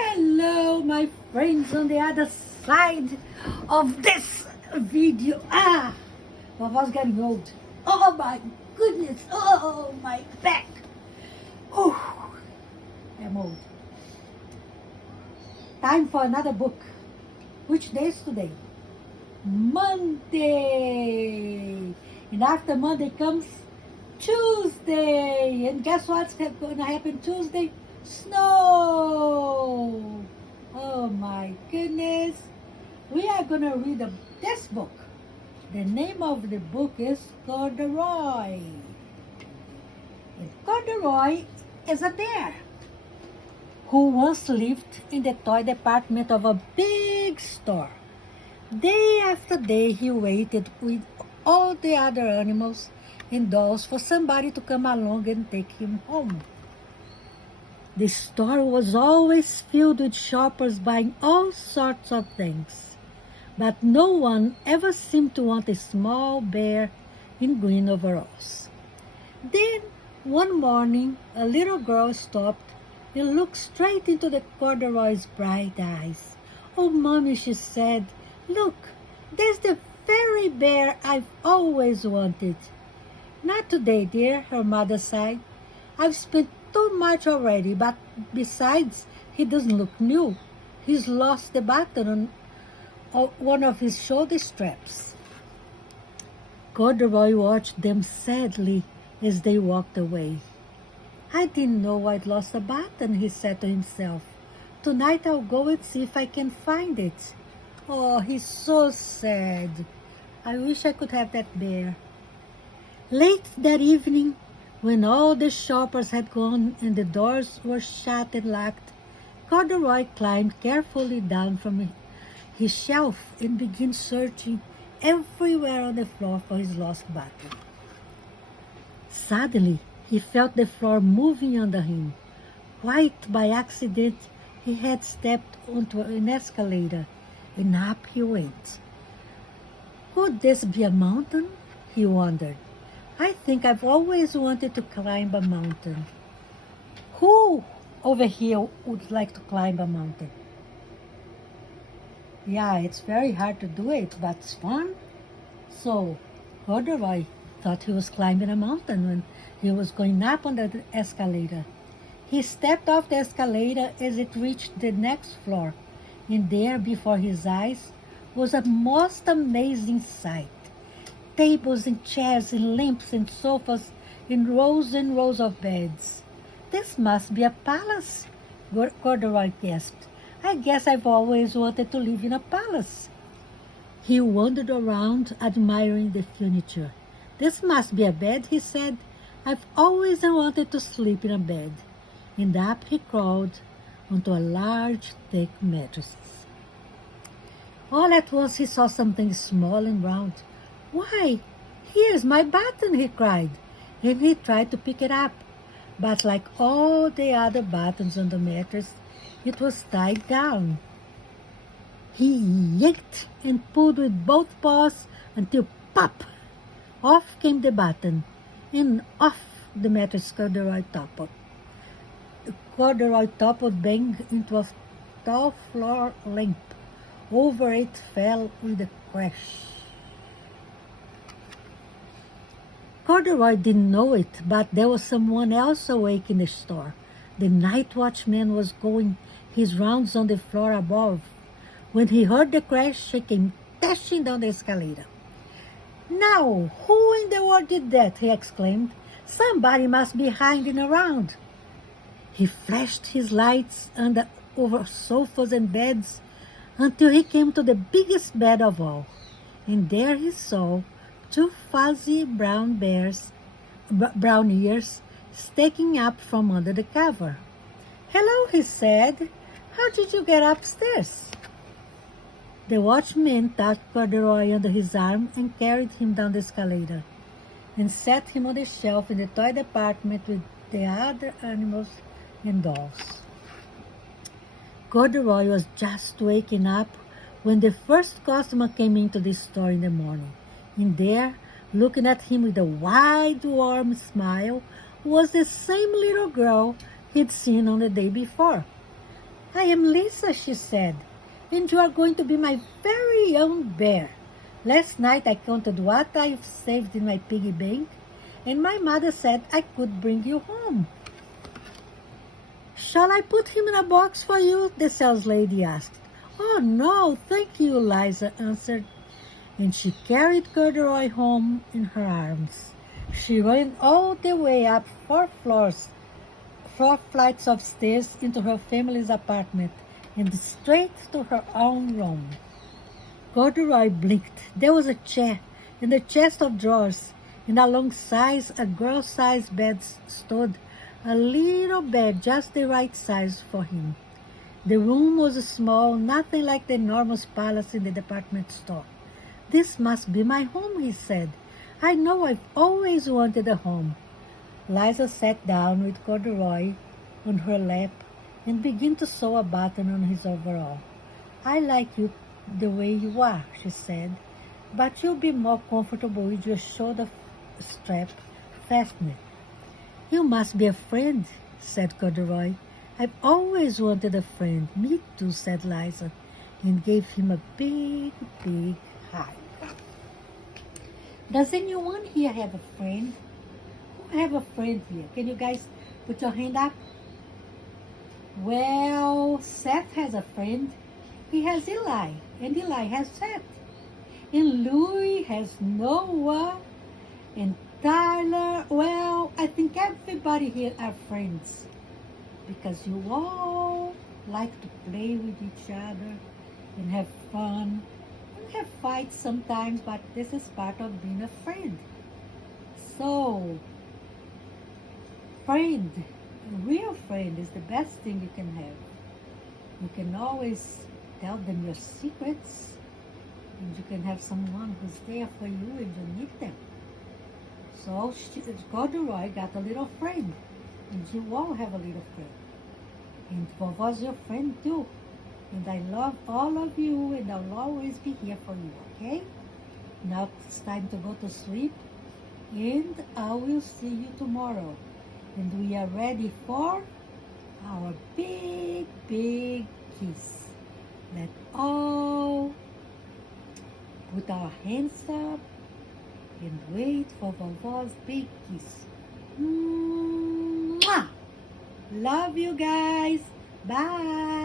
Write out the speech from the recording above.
Hello, my friends on the other side of this video. My voice getting old. Oh my goodness. Oh, my back. Oh, I'm old. Time for another book. Which day is today? Monday. And after Monday comes Tuesday. And guess what's going to happen Tuesday? Snow. Oh my goodness. We are going to read this book. The name of the book is Corduroy. And Corduroy is a bear who once lived in the toy department of a big store. Day after day, he waited with all the other animals and dolls for somebody to come along and take him home. The store was always filled with shoppers buying all sorts of things, but no one ever seemed to want a small bear in green overalls. Then, one morning, a little girl stopped and looked straight into the Corduroy's bright eyes. "Oh, Mommy," she said, "look, there's the very bear I've always wanted." "Not today, dear," her mother sighed. "I've spent too much already, but besides, he doesn't look new. He's lost the button on one of his shoulder straps." Corduroy watched them sadly as they walked away. "I didn't know I'd lost a button," he said to himself. "Tonight I'll go and see if I can find it." Oh, he's so sad. I wish I could have that bear. Late that evening, when all the shoppers had gone and the doors were shut and locked, Corduroy climbed carefully down from his shelf and began searching everywhere on the floor for his lost button. Suddenly, he felt the floor moving under him. Quite by accident, he had stepped onto an escalator, and up he went. Could this be a mountain? He wondered. I think I've always wanted to climb a mountain. Who over here would like to climb a mountain? Yeah, it's very hard to do it, but it's fun. So, Corduroy thought he was climbing a mountain when he was going up on the escalator. He stepped off the escalator as it reached the next floor, and there before his eyes was a most amazing sight. Tables and chairs and lamps and sofas and rows of beds. "This must be a palace," Corduroy gasped. "I guess I've always wanted to live in a palace." He wandered around, admiring the furniture. "This must be a bed," he said. "I've always wanted to sleep in a bed." And up he crawled onto a large, thick mattress. All at once he saw something small and round. "Why, here's my button," he cried, and he tried to pick it up. But like all the other buttons on the mattress, it was tied down. He yanked and pulled with both paws until pop! Off came the button, and off the mattress Corduroy toppled. Corduroy toppled bang into a tall floor lamp. Over it fell with a crash. Corduroy didn't know it, but there was someone else awake in the store. The night watchman was going his rounds on the floor above. When he heard the crash, he came dashing down the escalator. "Now, who in the world did that?" he exclaimed. "Somebody must be hanging around." He flashed his lights over sofas and beds until he came to the biggest bed of all. And there he saw two fuzzy brown ears sticking up from under the cover. "Hello," he said. "How did you get upstairs?" The watchman touched Corduroy under his arm and carried him down the escalator and set him on the shelf in the toy department with the other animals and dolls. Corduroy was just waking up when the first customer came into the store in the morning. And there, looking at him with a wide, warm smile, was the same little girl he'd seen on the day before. I am Lisa, she said, and you are going to be my very own bear. Last night I counted what I've saved in my piggy bank, and my mother said I could bring you home. Shall I put him in a box for you? The saleslady asked. Oh, no, thank you, Liza answered, and she carried Corduroy home in her arms. She ran all the way up four flights of stairs into her family's apartment and straight to her own room. Corduroy blinked. There was a chair and a chest of drawers, and alongside a girl-sized bed stood a little bed just the right size for him. The room was small, nothing like the enormous palace in the department store. This must be my home, he said. I know I've always wanted a home. Liza sat down with Corduroy on her lap and began to sew a button on his overall. I like you the way you are, she said, but you'll be more comfortable with your shoulder strap fastened. You must be a friend, said Corduroy. I've always wanted a friend. Me too, said Liza, and gave him a big, big hug. Does anyone here have a friend? Who have a friend here? Can you guys put your hand up? Well, Seth has a friend. He has Eli, and Eli has Seth. And Louis has Noah, and Tyler. Well, I think everybody here are friends, because you all like to play with each other and have fun and have fights sometimes, but this is part of being a friend. So, friend, a real friend is the best thing you can have. You can always tell them your secrets, and you can have someone who's there for you when you need them. So Corduroy got a little friend, and you all have a little friend. And Vovo's your friend too. And I love all of you, and I'll always be here for you, okay? Now it's time to go to sleep, and I will see you tomorrow. And we are ready for our big, big kiss. Let's all put our hands up and wait for Vovo's big kiss. Mwah! Love you guys. Bye.